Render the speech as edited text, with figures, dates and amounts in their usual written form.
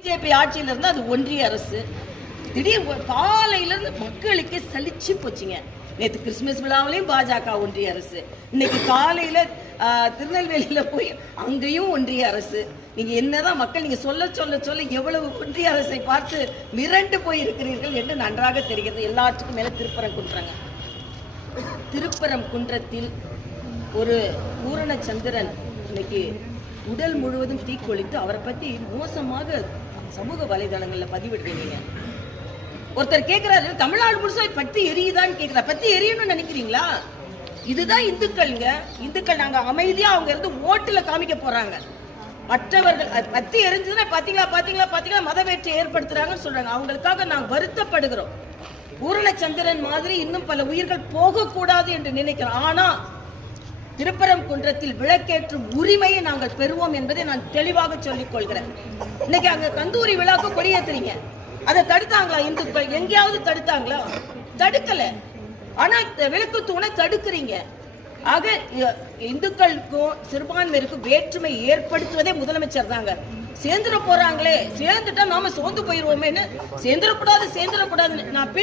BJP ஆட்சியில இருந்து அது ஒன்றிய அரசு திடீர் காலையில இருந்து மக்களுக்கு சலிச்சு போச்சுங்க. நேற்று கிறிஸ்துமஸ் விழாவிலையும் பாஜக ஒன்றிய அரசு, இன்னைக்கு காலையில திருநெல்வேலியில போய் அங்கேயும் ஒன்றிய அரசு. நீங்க என்னதான் மக்கள் நீங்க சொல்ல சொல்ல சொல்ல எவ்வளவு ஒன்றிய அரசை பார்த்து மிரண்டு போய் இருக்கிறீர்கள் என்று நன்றாக தெரிகிறது. எல்லாத்துக்கும் மேல திருப்பரங்குன்றாங்க. திருப்பரங்குன்றத்தில் ஒரு பூரணச்சந்திரன் இன்னைக்கு உடல் முழுவதும் தீக்கொளித்து அவரை பத்தி மோசமாக சமூக வலைதளங்கள்ல பதிவிடுறீங்க. ஒருத்தர் கேட்கிறாரு, தமிழ்நாடு முழுசா பத்தி எரியுதான்னு கேட்கிறார். பத்தி எரியணும்னு நினைக்கிறீங்களா? இதுதான் இந்துக்கள்ங்க. இந்துக்கள் நாங்க அமைதியா அவங்க இருந்து ஓட்டுல காமிக்க போறாங்க. மற்றவர்கள் பத்தி எரிஞ்சதுன்னா பாத்தீங்களா பாத்தீங்களா பாத்தீங்களா மதவேற்றை ஏற்படுத்துறாங்கன்னு சொல்றாங்க. அவங்களுக்காக நாங்க வருத்தப்படுகிறோம். பூரணச்சந்திரன் மாதிரி இன்னும் பல உயிர்கள் போகக்கூடாது என்று நினைக்கிறோம். ஆனா திருப்பரங்குன்றத்தில் விளக்கேற்றும் உரிமையை நாங்கள் பெறுவோம் என்பதை நான் தெளிவாக சொல்லிக் கொள்கிறேன். இன்னைக்கு அங்க கந்தூரி விழாக்கு கொடியேற்றுறீங்க, அதை தடுத்தாங்களா இந்துக்கள்? எங்கேயாவது தடுத்தாங்களா? தடுக்கல. ஆனா விளக்கு தூணை தடுக்கிறீங்க. ஆக இந்துக்களுக்கும் சிறுபான்மையினருக்கும் வேற்றுமை ஏற்படுத்துவதே முதலமைச்சர் தாங்க. சேர்ந்துட போறாங்களே, சேர்ந்துட்டா நாம சோர்ந்து போயிருவோமே, சேர்ந்துடக்கூடாது சேர்ந்துடக்கூடாதுன்னு நான்